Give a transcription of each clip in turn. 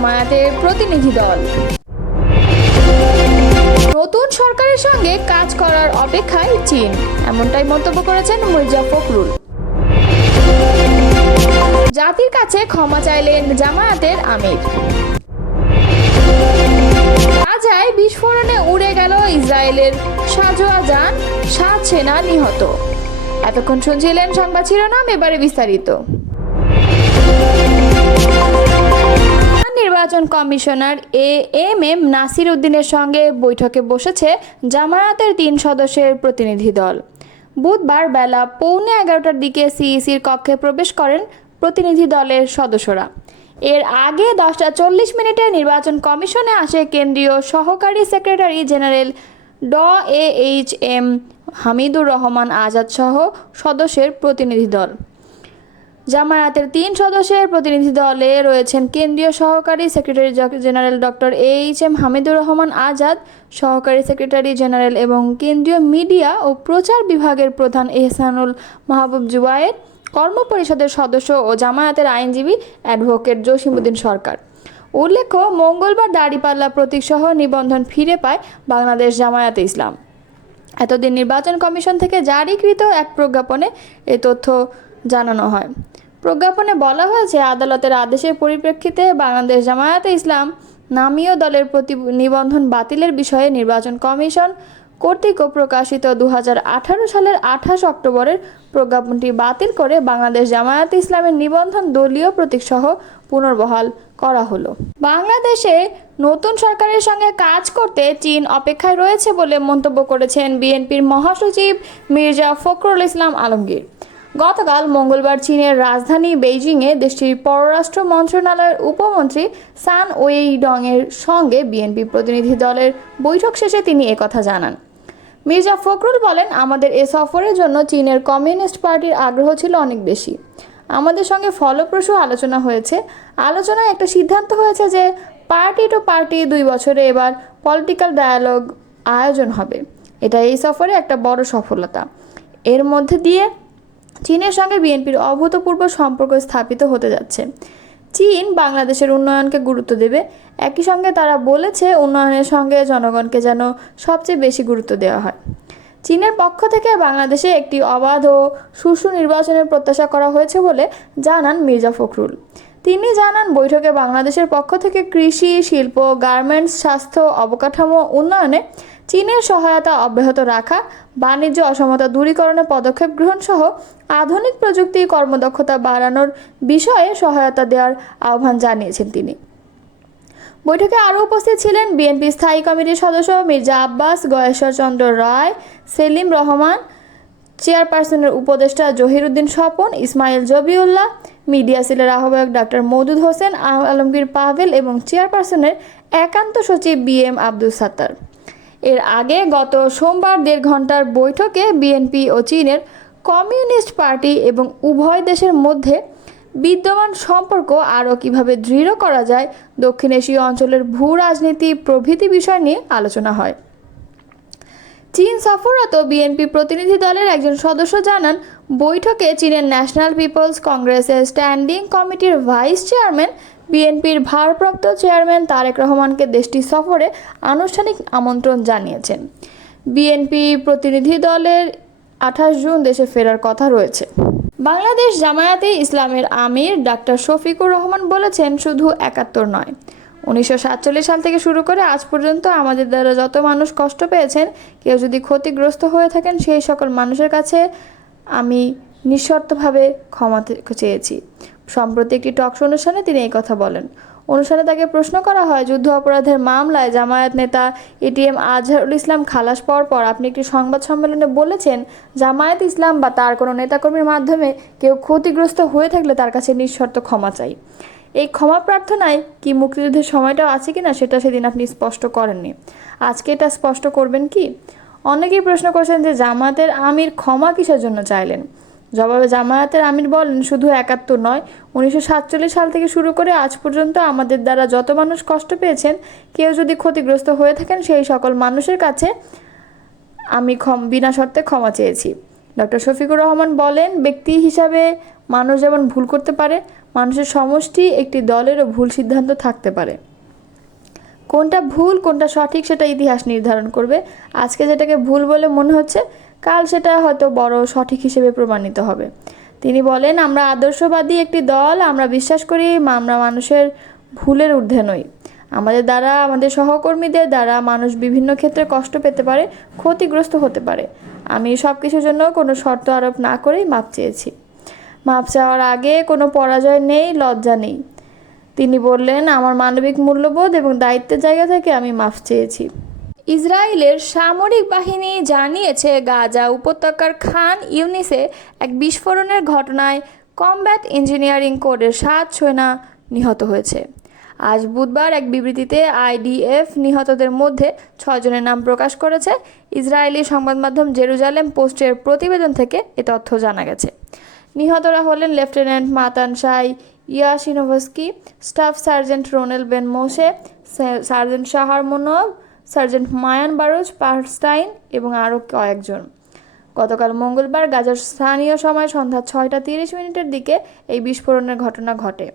জামায়াতের প্রতিনিধি দল। নতুন সরকারের সঙ্গে কাজ করার অপেক্ষায় চীন, এমনটাই মন্তব্য করেছেন মির্জা ফখরুল। জাতির কাছে ক্ষমা চাইলেন জামায়াতের আমির। গাজায় বিস্ফোরণে উড়ে গেল ইসরায়েলের সাজোয়া যান, 7 সেনা নিহত। এতক্ষণ শুনছিলেন সংবাদ শিরোনাম, এবারে বিস্তারিত। নির্বাচন কমিশনার এএমএম নাসির উদ্দিনের সঙ্গে বৈঠকে বসেছে জামায়াতের 3 সদস্যের প্রতিনিধি দল। বুধবার বেলা 11:15টার দিকে সিইসির কক্ষে প্রবেশ করেন প্রতিনিধি দলের সদস্যরা। এর আগে 10:40 নির্বাচন কমিশনে আসে কেন্দ্রীয় সহকারী সেক্রেটারি জেনারেল ড.এ.এইচ.এম. হামিদুর রহমান আজাদ সহ সদস্যের প্রতিনিধি দল। জামায়াতের 3 সদস্যের প্রতিনিধি দলে রয়েছেন কেন্দ্রীয় সহকারী সেক্রেটারি জেনারেল ড.এইচ.এম. হামিদুর রহমান আজাদ, সহকারী সেক্রেটারি জেনারেল এবং কেন্দ্রীয় মিডিয়া ও প্রচার বিভাগের প্রধান এহসানুল মাহবুব জুবায়ের, কর্মপরিষদের সদস্য ও জামায়াতের আইনজীবী অ্যাডভোকেট জসিমউদ্দিন সরকার। উল্লেখ্য, মঙ্গলবার দাড়িপাল্লা প্রতীকসহ নিবন্ধন ফিরে পায় বাংলাদেশ জামায়াতে ইসলাম। এতদিন নির্বাচন কমিশন থেকে জারিকৃত এক প্রজ্ঞাপনে এ তথ্য জানানো হয়। প্রজ্ঞাপনে বলা হয়েছে, আদালতের আদেশের পরিপ্রেক্ষিতে বাংলাদেশ জামায়াতে ইসলাম নামীয় দলের নিবন্ধন বাতিলের বিষয়ে নির্বাচন কমিশন কর্তৃক প্রকাশিত 2018 সালের 28 অক্টোবরের প্রজ্ঞাপনটি বাতিল করে বাংলাদেশ জামায়াতে ইসলামের নিবন্ধন দলীয় প্রতীকসহ পুনর্বহাল করা হলো। বাংলাদেশে নতুন সরকারের সঙ্গে কাজ করতে চীন অপেক্ষায় রয়েছে বলে মন্তব্য করেছেন বিএনপির মহাসচিব মির্জা ফখরুল ইসলাম আলমগীর। গতকাল মঙ্গলবার চীনের রাজধানী বেইজিংয়ে দেশটির পররাষ্ট্র মন্ত্রণালয়ের উপমন্ত্রী সান ওয়েইডংয়ের সঙ্গে বিএনপি প্রতিনিধি দলের বৈঠক শেষে তিনি একথা জানান। মির্জা ফখরুল বলেন, আমাদের এ সফরের জন্য চীনের কমিউনিস্ট পার্টির আগ্রহ ছিল অনেক বেশি। আমাদের সঙ্গে ফলপ্রসূ আলোচনা হয়েছে। আলোচনায় একটা সিদ্ধান্ত হয়েছে যে পার্টি টু পার্টি 2 বছরে এবার পলিটিক্যাল ডায়ালগ আয়োজন হবে। এটা এই সফরে একটা বড় সফলতা। এর মধ্যে দিয়ে চীনের সঙ্গে বিএনপির অভূতপূর্ব সম্পর্ক স্থাপিত হতে যাচ্ছে। চীন বাংলাদেশের উন্নয়নকে গুরুত্ব দেবে। একই সঙ্গে তারা বলেছে, উন্নয়নের সঙ্গে জনগণকে যেন সবচেয়ে বেশি গুরুত্ব দেওয়া হয়। চীনের পক্ষ থেকে বাংলাদেশে একটি অবাধ ও সুষ্ঠু নির্বাচনের প্রত্যাশা করা হয়েছে বলে জানান মির্জা ফখরুল। তিনি জানান, বৈঠকে বাংলাদেশের পক্ষ থেকে কৃষি, শিল্প, গার্মেন্টস, স্বাস্থ্য, অবকাঠামো উন্নয়নে চীনের সহায়তা অব্যাহত রাখা, বাণিজ্য অসমতা দূরীকরণে পদক্ষেপ গ্রহণ সহ আধুনিক প্রযুক্তি কর্মদক্ষতা বাড়ানোর বিষয়ে সহায়তা দেওয়ার আহ্বান জানিয়েছেন তিনি। বৈঠকে আরও উপস্থিত ছিলেন বিএনপি স্থায়ী কমিটির সদস্য মির্জা আব্বাস, গয়েশ্বর চন্দ্র রায়, সেলিম রহমান, চেয়ারপারসনের উপদেষ্টা জহিরুদ্দিন স্বপন, ইসমাইল জবিউল্লাহ, মিডিয়া সেলের আহ্বায়ক ডাক্তার মওদুদ হোসেন, আলমগীর পাভেল এবং চেয়ারপারসনের একান্ত সচিব বিএম আব্দুল সাত্তার। এর আগে গত সোমবার 1.5 ঘন্টার বৈঠকে বিএনপি ও চীনের কমিউনিস্ট পার্টি এবং উভয় দেশের মধ্যে বিদ্যমান সম্পর্ক আরও কীভাবে দৃঢ় করা যায়, দক্ষিণ এশীয় অঞ্চলের ভূ রাজনীতি প্রভৃতি বিষয় নিয়ে আলোচনা হয়। চীন সফররত বিএনপি প্রতিনিধি দলের একজন সদস্য জানান, বৈঠকে চীনের ন্যাশনাল পিপলস কংগ্রেসের স্ট্যান্ডিং কমিটির ভাইস চেয়ারম্যান, বিএনপির ভারপ্রাপ্ত চেয়ারম্যান তারেক রহমানকে দেশটি সফরে আনুষ্ঠানিক আমন্ত্রণ জানিয়েছেন। বিএনপি প্রতিনিধি দলের 28 জুন দেশে ফেরার কথা রয়েছে। বাংলাদেশ জামায়াতে ইসলামের আমির ডাক্তার শফিকুর রহমান বলেছেন, শুধু 71 নয়, 1947 সাল থেকে শুরু করে আজ পর্যন্ত আমাদের দ্বারা যত মানুষ কষ্ট পেয়েছেন, কেউ যদি ক্ষতিগ্রস্ত হয়ে থাকেন, সেই সকল মানুষের কাছে আমি নিঃশর্তভাবে ক্ষমা চেয়েছি। সম্প্রতি একটি টকশো অনুষ্ঠানে তিনি এই কথা বলেন। অনুষ্ঠানে তাকে প্রশ্ন করা হয়, যুদ্ধ অপরাধের মামলায় জামায়াত নেতা এটিএম আজহারুল ইসলাম খালাস পাওয়ার পর আপনি একটি সংবাদ সম্মেলনে বলেছেন, জামায়াত ইসলাম বা তার কোনো নেতাকর্মীর মাধ্যমে কেউ ক্ষতিগ্রস্ত হয়ে থাকলে তার কাছে নিঃশর্ত ক্ষমা চাই। এই ক্ষমা প্রার্থনায় কি মুক্তিযুদ্ধের সময়টাও আছে কিনা সেটা সেদিন আপনি স্পষ্ট করেননি। আজকে এটা স্পষ্ট করবেন কি? অনেকেই প্রশ্ন করছেন যে জামায়াতের আমির ক্ষমা কিসের জন্য চাইলেন। জবাবে জামায়াতের আমির বলেন, শুধু 71 নয়, 1947 সাল থেকে শুরু করে আজ পর্যন্ত আমাদের দ্বারা যত মানুষ কষ্ট পেয়েছেন, কেউ যদি ক্ষতিগ্রস্ত হয়ে থাকেন, সেই সকল মানুষের কাছে আমি বিনা শর্তে ক্ষমা চেয়েছি। ডক্টর শফিকুর রহমান বলেন, ব্যক্তি হিসাবে মানুষ যেমন ভুল করতে পারে, মানুষের সমষ্টি একটি দলেরও ভুল সিদ্ধান্ত থাকতে পারে। কোনটা ভুল কোনটা সঠিক সেটা ইতিহাস নির্ধারণ করবে। আজকে যেটাকে ভুল বলে মনে হচ্ছে, কাল সেটা হয়তো বড় সঠিক হিসেবে প্রমাণিত হবে। তিনি বলেন, আমরা আদর্শবাদী একটি দল, আমরা বিশ্বাস করি আমরা মানুষের ভুলের ঊর্ধ্বে নই। আমাদের দ্বারা, আমাদের সহকর্মীদের দ্বারা মানুষ বিভিন্ন ক্ষেত্রে কষ্ট পেতে পারে, ক্ষতিগ্রস্ত হতে পারে। আমি সব কিছুর জন্য কোনো শর্ত আরোপ না করেই মাপ চেয়েছি। মাপ চাওয়ার আগে কোনো পরাজয় নেই, লজ্জা নেই। তিনি বললেন, আমার মানবিক মূল্যবোধ এবং দায়িত্বের জায়গা থেকে আমি মাফ চেয়েছি। ইসরায়েলের সামরিক বাহিনী জানিয়েছে, গাজা উপত্যকার খান ইউনিসে এক বিস্ফোরণের ঘটনায় কমব্যাট ইঞ্জিনিয়ারিং কোরের 7 সেনা নিহত হয়েছে। আজ বুধবার এক বিবৃতিতে আইডিএফ নিহতদের মধ্যে 6 জনের নাম প্রকাশ করেছে। ইসরায়েলি সংবাদ মাধ্যম জেরুজালেম পোস্টের প্রতিবেদন থেকে এ তথ্য জানা গেছে। নিহতরা হলেন lieutenant Matan Shai Yasinovsky, staff sergeant Ronel Ben Moshe, sergeant Shahar Monov, sergeant Mayan Baruch Perstein এবং আরও কয়েকজন। গতকাল মঙ্গলবার গাজার স্থানীয় সময় সন্ধ্যা 6:30 দিকে এই বিস্ফোরণের ঘটনা ঘটে।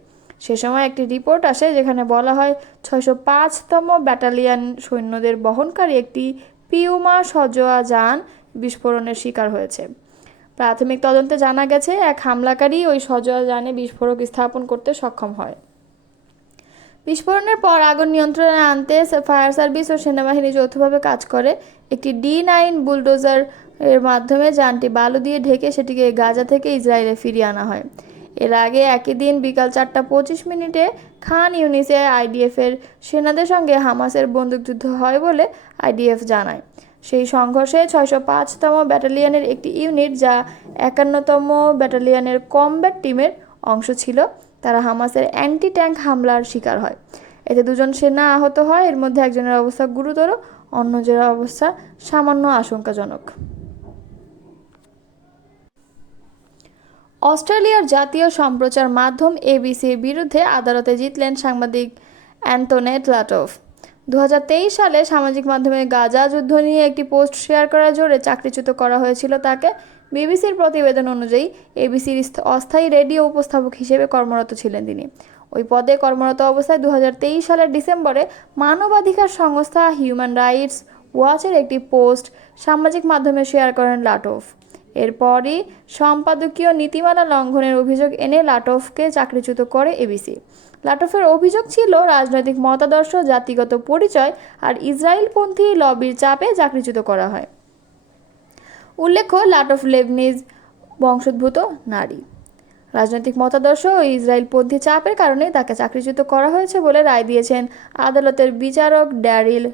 সে সময় একটি রিপোর্ট আসে যেখানে বলা হয় 605তম ব্যাটালিয়ন সৈন্যদের বহনকারী একটি পিউমা সজোয়া যান বিস্ফোরণের শিকার হয়েছে। প্রাথমিক তদন্তে জানা গেছে, এক হামলাকারী ওই সজোয়া যানে বিস্ফোরক স্থাপন করতে সক্ষম হয়। বিস্ফোরণের পর আগুন নিয়ন্ত্রণে আনতে ফায়ার সার্ভিস ও সেনাবাহিনী যৌথভাবে কাজ করে। একটি D9 বুলডোজার এর মাধ্যমে যানটি বালু দিয়ে ঢেকে সেটিকে গাজা থেকে ইসরায়েলে ফিরিয়ে আনা হয়। এর আগে একই দিন বিকাল 4:25 খান ইউনিসে আইডিএফের সেনাদের সঙ্গে হামাসের বন্দুকযুদ্ধ হয় বলে আইডিএফ জানায়। সেই সংঘর্ষে 605তম ব্যাটালিয়নের একটি ইউনিট, যা 51তম ব্যাটালিয়নের কমব্যাট টিমের অংশ ছিল, তারা হামাসের অ্যান্টি ট্যাঙ্ক হামলার শিকার হয়। এতে 2 জন সেনা আহত হয়। এর মধ্যে একজনের অবস্থা গুরুতর, অন্যজনের অবস্থা সামান্য আশঙ্কাজনক। অস্ট্রেলিয়ার জাতীয় সম্প্রচার মাধ্যম এবিসির বিরুদ্ধে আদালতে জিতলেন সাংবাদিক অ্যান্তনেট লাটফ। 2023 সালে সামাজিক মাধ্যমে গাজা যুদ্ধ নিয়ে একটি পোস্ট শেয়ার করার জোরে চাকরিচ্যুত করা হয়েছিল তাকে। বিবিসির প্রতিবেদন অনুযায়ী এবিসির অস্থায়ী রেডিও উপস্থাপক হিসেবে কর্মরত ছিলেন তিনি। ওই পদে কর্মরত অবস্থায় 2023 সালের ডিসেম্বরে মানবাধিকার সংস্থা হিউম্যান রাইটস ওয়াচের একটি পোস্ট সামাজিক মাধ্যমে শেয়ার করেন লাটফ। এরপরই সম্পাদকীয় নীতিমালা লঙ্ঘনের অভিযোগ এনে লাটফকে চাকরিচ্যুত করে এবিসি। লাটফের অভিযোগ ছিল রাজনৈতিক মতাদর্শ, জাতিগত পরিচয় আর ইসরায়েলপন্থী লবির চাপে চাকরিচ্যুত করা হয়। উল্লেখ্য, লাটফ লেবনিজ বংশোদ্ভূত নারী। রাজনৈতিক মতাদর্শ ও ইসরায়েলপন্থী চাপের কারণে তাকে চাকরিচ্যুত করা হয়েছে বলে রায় দিয়েছেন আদালতের বিচারক ড্যারিল